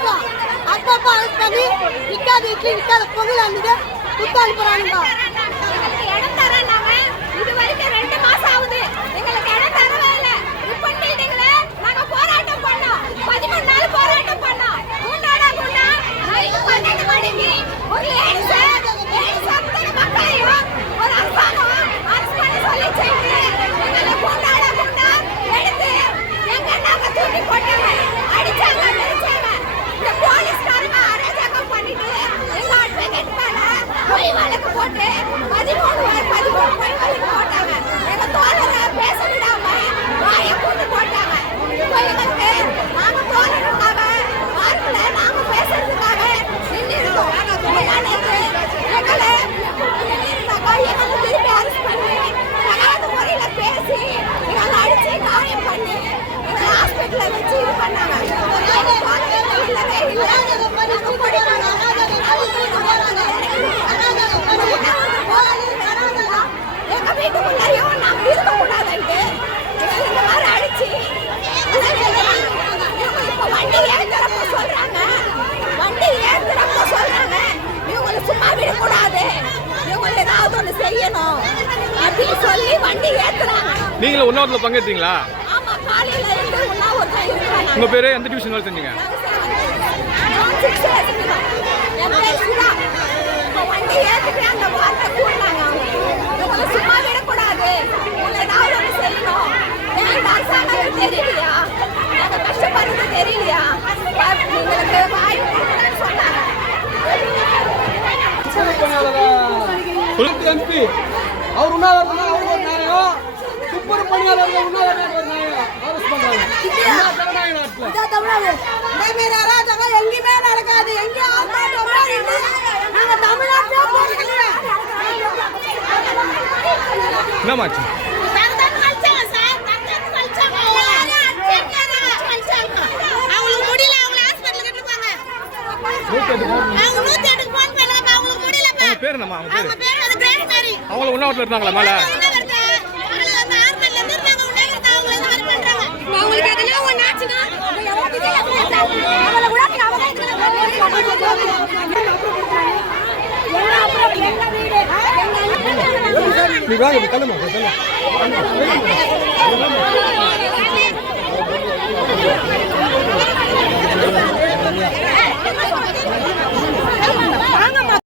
தான் அப்பப்போ அரெஸ்ட் பண்ணி விற்காத இட்லி விற்காத பொருள் அன்னைக்கு குத்தாளி போகிறானுங்க ஒண்ணு செய்யணும். அப்படின்னு சொல்லி வண்டி ஏத்துறாங்க. நீங்களும் உண்ணாவத்துல பங்கேற்றீங்களா? ஆமா காலையில இருந்து உண்ணாவத்துல உங்க பேரு எந்த டியூஷன் வேலை செஞ்சீங்க? எம்பி. அவர் உண்ணாவிரதம் அவருக்கு ஒரு நியாயம் எங்கேயுமே நடக்காது. எங்கேயும் நாங்க என்னமாச்சு? அவங்க நூத்தி எட்டுக்கு போன் பேர் நம்ம அவங்க பேர் அவங்க உண்ணாவிரத்தில் இருந்தாங்களா மேல நீ வாங்க கிளம்பு கிளம்பு